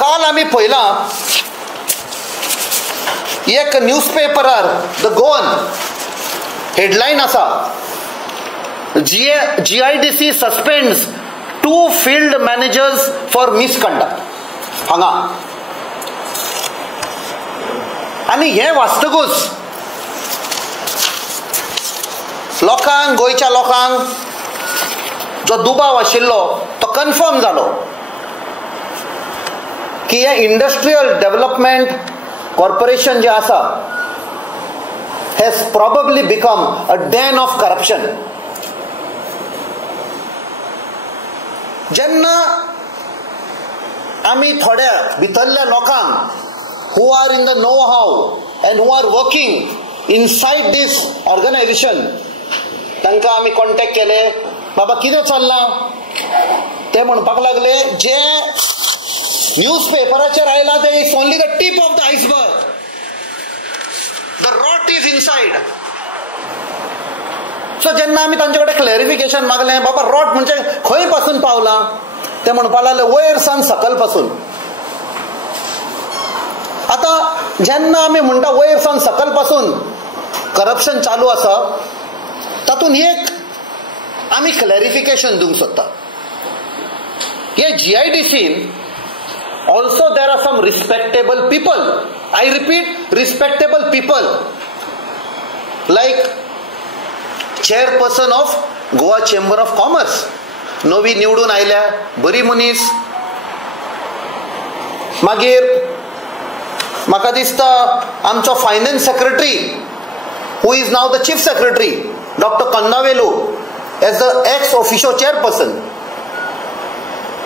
काल आम्ही पळयला एक न्यूजपेपरार द गोवन हेडलायन आसा, GIDC suspends 2 field managers for misconduct हांगा. आनी हे वाचतकूच लोकांक, गोंयच्या लोकांक जो दुबाव आशिल्लो तो कन्फर्म जालो की हे इंडस्ट्रियल डेव्हलपमेंट कॉर्पोरेशन जे आसा has probably become a den of corruption. जेन्ना आमी थोड्या भितरल्या लोकांक who are in the know-how and who are working inside this organization तांकां आमी कॉन्टॅक्ट केले, बाबा कितें चल्लां ते म्हणपाक लागले जे न्यूजपेपराचेर आयला ते is only the tip of the iceberg, the rot is inside. So जेन्ना आमी तांचे कडेन क्लॅरिफिकेशन मागलें, बाबा रॉट म्हणजे खंय पासून पावलां, ते म्हणपाक लागले वयर सावन सकल पासून. आता जेन्ना आमी म्हणटा वयर सावन सकल पासून करप्शन चालू आसा, तातूंत एक आमी क्लॅरिफिकेशन दिवंक सोदता. हे GIDCन also there are some respectable people, I repeat respectable people, like chairperson of Goa chamber of commerce, नवी निवडून आयल्या बरी मनीस. मागीर म्हाका दिसता आमचो finance secretary who is now the chief secretary doctor Kandavelu as the ex officio chairperson.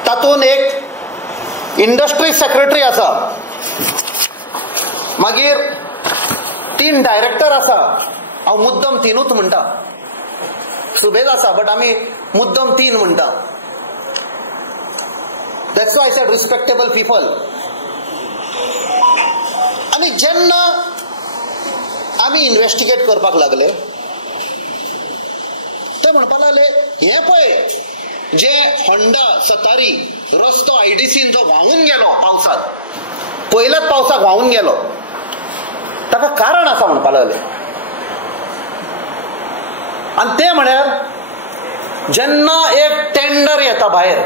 तातूंत एक इंडस्ट्री सेक्रेटरी आसा, मागीर 3 डायरेक्टर आसा. हांव मुद्दम 3च म्हणटा, सुबेज आसा बट आमी मुद्दम 3 म्हणटा. That's why I said respectable people. आनी जेन्ना आमी इन्व्हेस्टिगेट करपाक लागले ते म्हणपाक लागले हे पळय जे होंडा सतारी रस्तो IDCन जो व्हांवून गेलो पावसात, पयल्याच पावसाक व्हांवून गेलो, ताका कारण आसा म्हणपाक लागले. आनी ते म्हळ्यार जेन्ना एक टेंडर येता भायर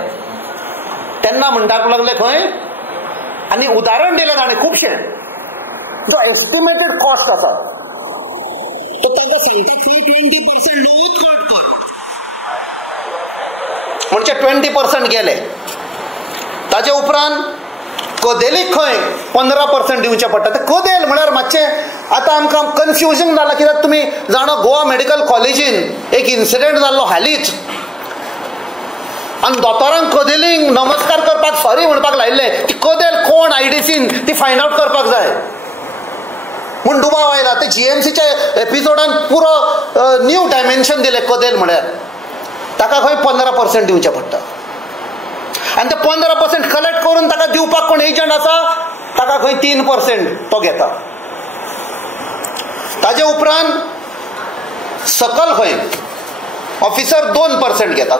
तेन्ना म्हणटाक लागले खंय, आनी उदाहरण दिलें ताणें खुबशे, जो एस्टिमेटेड कॉस्ट आसा तो ताका सांगता 20% लोवूच कट कर, म्हणजे 20% गेले. ताजे उपरांत कदेलीक खंय 15% दिवचे पडटा. ते कदेल म्हळ्यार मातशें आतां आमकां कन्फ्युजन जाला, कित्याक तुमी जाणा गोवा मेडिकल कॉलेजीन एक इन्सिडेंट जाल्लो हालींच, आनी दोतोरांक कदेलींक नमस्कार करपाक सॉरी म्हणपाक लायिल्ले की कदेल कोण IDCन ती फायंड आवट करपाक जाय म्हूण दुबाव आयला. ते GMCच्या एपिसोडान पुरो न्यू डायमेन्शन दिले कदेल म्हळ्यार. ताका खंय 15% दिवचे पडटा, आनी ते 15% कलेक्ट करून ताका दिवपाक कोण एजंट आसा ताका खंय 3% तो घेता. ताजे उपरांत सकल खंय ऑफिसर 2% घेता.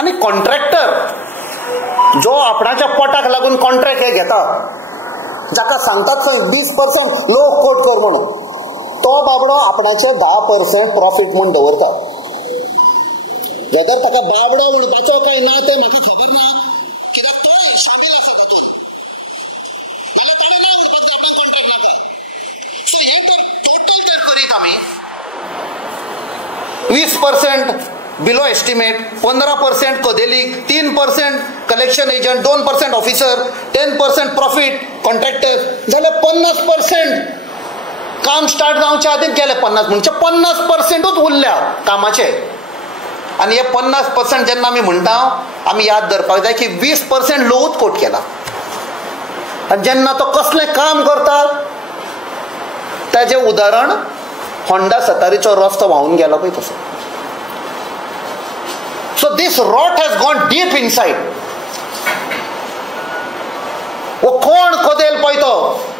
आनी कॉन्ट्रॅक्टर जो आपणाच्या पोटाक लागून कॉन्ट्रॅक्ट हे घेता, जाका सांगतात खंय 20% लो कोट कर म्हणून, तो बाबडो आपणाचे 10% प्रॉफिट म्हणून दवरता. वेदर ताका बाबडो म्हणपाचो काय ना ते म्हाका खबर ना, कित्याक तो शामील आसा तातूंत, नाल्यार ताणें काय म्हणपाक जाय आपल्याक कॉन्ट्रॅक्ट नाका. सो हे टोटल जर करीत आमी 20% below estimate, 15% कदेलीक, 3% collection agent, 2% officer, 10% profit contractor, जाल्यार 50% काम स्टार्ट जावच्या आदींच गेले 50, म्हणजे 50%च उरल्या कामाचे. आनी हे 50% जेन्ना आमी म्हणटा आमी याद धरपाक जाय की 20% लोवूच कोट केला. आनी जेन्ना तो कसलें काम करता ताजें उदाहरण होंडा सतारीचो रस्तो व्हांवून गेलो पळय तसो. So this rot has gone deep inside. वो कोण कदेल पळयतो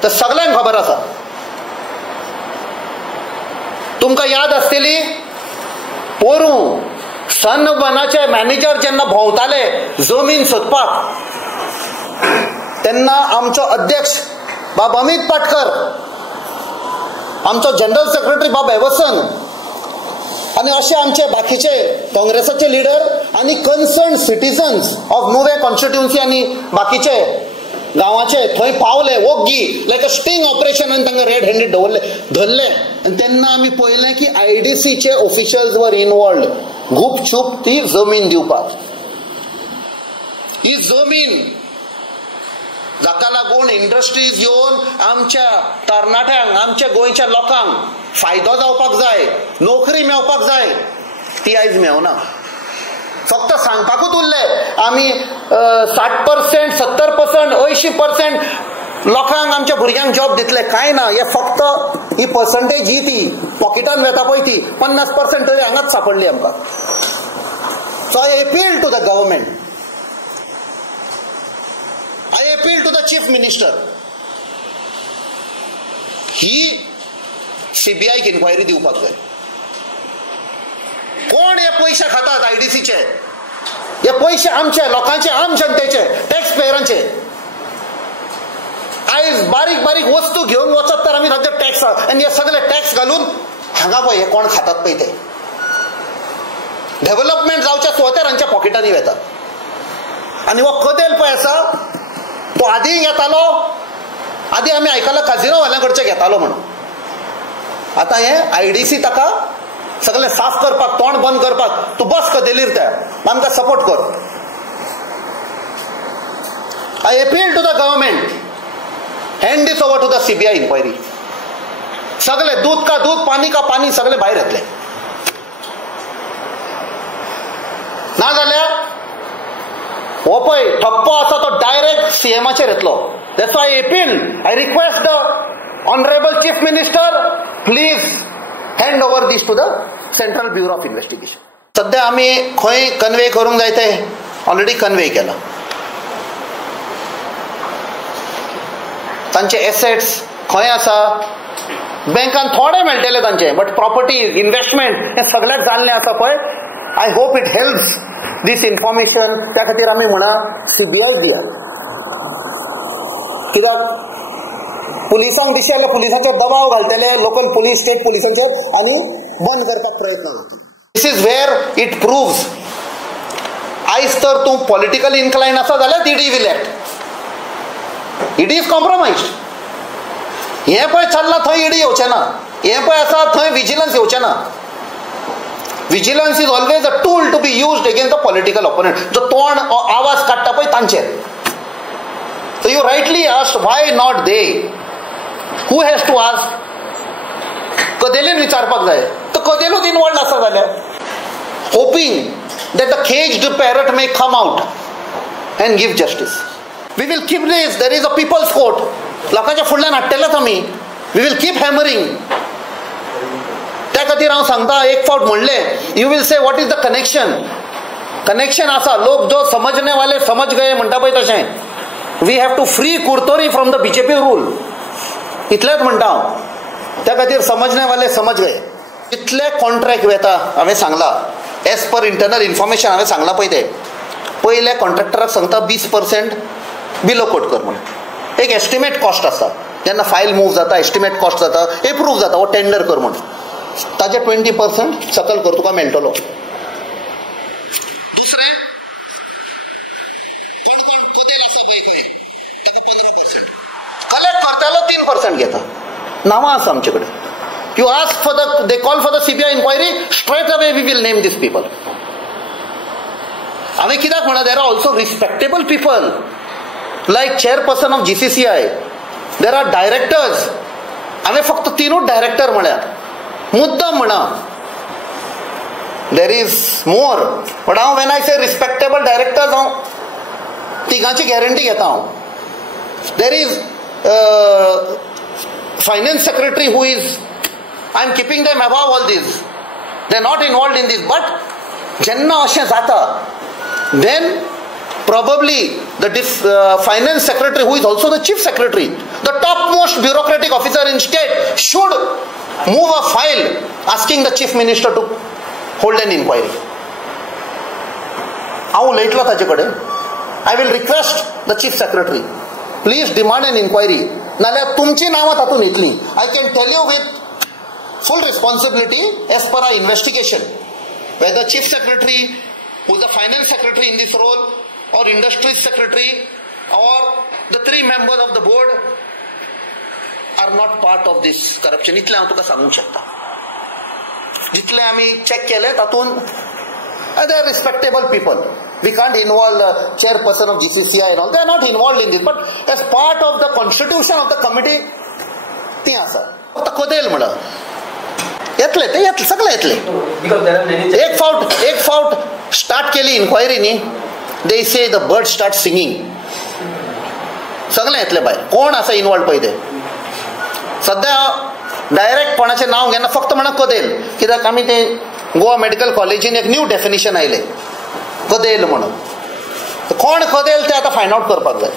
ते सगळ्यांक खबर आसा. तुमकां याद आसतली पोरू सनबनाचे मॅनेजर जेन्ना भोंवताले जमीन सोदपाक तेन्ना आमचो अध्यक्ष बाब अमित पाटकर, आमचो जनरल सेक्रेटरी बाब एवसन आनी अशे आमचे बाकीचे काँग्रेसाचे लिडर आनी कन्सर्न सिटीजन्स ऑफ मुवे कॉन्स्टिट्युएन्सी आनी बाकीचे गांवाचे थंय पावले ओग्गी लायक अ स्टिंग ऑपरेशन आनी तांकां रेड हँडेड धरले आनी तेन्ना आमी पळयलें की IDCचे ऑफिशियल्स वर इनवॉल्ड गुपचूप ती जमीन दिवपाक. ही जमीन जाका लागून इंडस्ट्रीज येवन आमच्या तरणाट्यांक आमच्या गोंयच्या लोकांक फायदो जावपाक जाय, नोकरी मेळपाक जाय, ती आयज मेळना. फक्त सांगपाकूच उरले आमी 60%, 70%, 80% लोकांक आमच्या भुरग्यांक जॉब दितले. कांय ना, हे फक्त ही पर्संटेज ही ती पॉकेटान वेता पळय ती 50% तरी हांगाच सापडली आमकां. So I appeal to the government, I appeal to the chief minister. ही CBI इन्क्वायरी दिवपाक जाय. कोण हे पैसे खातात IDCचे? हे पैसे आमचे लोकांचे, आम जनतेचे, टॅक्स पेयरांचे. आयज बारीक बारीक वस्तू घेवन वचत तर आमी सद्या टॅक्स आनी हे सगळे टॅक्स घालून हांगा पळय हे कोण खातात पळय ते डेव्हलपमेंट जावच्या सुवातेर हांच्या पॉकेटांनी वेतात. आनी हो कदेल पळय आसा तो आदी घेतालो, आदी आमी आयकलां काजिनोवाल्या कडचे घेतालो म्हणून. आतां हे IDC ताका सगळें साफ करपाक, तोंड बंद करपाक, तूं बस कदेलीर त्या आमकां सपोर्ट कर. I appeal to the government, hand this over to the CBI inquiry. सगळे दूध का दूध, पाणी का पाणी सगळे भायर येतले. ना जाल्यार हो पळय ठप्पो आसा तो डायरेक्ट CMाचेर येतलो. That's why I appeal, I request the honourable chief minister, please hand over these two the central bureau of investigation. सध्या आमी खंय कन्वे करूंक जाय ते ऑलरेडी कन्वे केला. तांचे एसेट्स खंय आसा, बँकान थोडे मेळटले तांचे, बट प्रॉपर्टी इन्व्हेस्टमेंट हे सगळ्याक जाल्लें आसा पळय. I hope it helps this information. त्या खातीर आमी म्हणा CBI दिया. कित्याक पुलिसांक दिशे जाल्यार पुलिसांचेर दबाव घालतले, लोकल पुलीस, स्टेट पुलिसांचेर, आनी बंद करपाक प्रयत्न जातलो. दिस इज वेअर इट प्रूव्स. आयज तर तूं पॉलिटिकल इन्क्लायन आसा जाल्यार ED will act. ED is compromised. हे पळय चल्लां थंय ED येवचें ना. हे पळय आसा थंय विजिलन्स येवचें ना. Vigilance is always a tool to be used against the political opponent. जो तोंड आवाज काढता पळय तांचेर. So you rightly asked why not they? Who has to ask? कदेलीन विचारपाक जाय. तो कदेलूच इन्वॉल्ड आसा जाल्यार. Hoping that the caged parrot may come out and give justice. We will keep this. There is a people's court. लोकांच्या फुडल्यान हाडटलेच आमी. We will keep hammering. त्या खातीर हांव सांगता, एक फावट म्हणले, you will say what is the connection आसा. लोक जो समजने वाले समज गए म्हणटा पळय तशें. We have to free Curtorim from the BJP rule. इतलेंच म्हणटा हांव. त्या खातीर समजने वाले समज गए. इतले कॉन्ट्रॅक्ट वेता हांवें सांगला एज पर इंटरनल इन्फॉर्मेशन. हांवें सांगला पळय ते पयले कॉन्ट्रॅक्टराक सांगता 20% बिलो कोट कर म्हणून. एक एस्टिमेट कॉस्ट आसा. जेन्ना फायल मूव जाता, एस्टिमेट कॉस्ट जाता, एप्रूव जाता, वो टेंडर कर म्हणून. ताजे 20% सकल कर तुका मेळटलो. कलेक्ट करतालो 3% घेता. नांवां आसा आमचे कडेन. You ask for the, they call for the CBI inquiry, straight away we will name these people. हांवें कित्याक म्हणा, there are also respectable people like chairperson of GCCI. There are directors. हांवें फक्त 3 डायरेक्टर म्हळ्यार. मुद्दम म्हणा, देर इज मोर, बट हांव when I say respectable directors हांव तिगांची गॅरंटी घेता हांव. There is finance secretary who is, I am keeping them above all these. They are not involved in these. But जेन्ना अशें जाता then probably the finance secretary, who is also the chief secretary, the topmost bureaucratic officer in state, should move a file asking the chief minister to hold an inquiry. हांव उलयतलो ताचे कडेन. I will request the chief secretary, please demand an inquiry, नाल्यार तुमची नांवां तातूंत येतलीं. I can tell you with full responsibility as per our investigation whether chief secretary, who is the finance secretary in this role, or industries secretary, or the 3 members of the board are not part of this corruption. इतले हांव तुका सांगूंक शकता. जितले आमी check केले तातूंत they are respectable people. We can't involve the chairperson of GCCI and all. They are not involved in this, but as part of the constitution of the committee ती आसा. फक्त खोदेल म्हणून येतले ते येतले, सगळे येतले. एक फावट स्टार्ट केली इन्क्वायरी न्ही, दे से द बर्ड स्टार्ट सिंगिंग, सगळे येतले भायर. कोण आसा इनवॉल्व पळय ते. सध्या डायरेक्ट कोणाचें नांव घेना, फक्त म्हणा कदेल, कित्याक आमी ते गोवा मेडिकल कॉलेजीन एक न्यू डेफिनेशन आयले कदेल म्हणून. कोण कदेल ते आतां फायंड आउट करपाक जाय.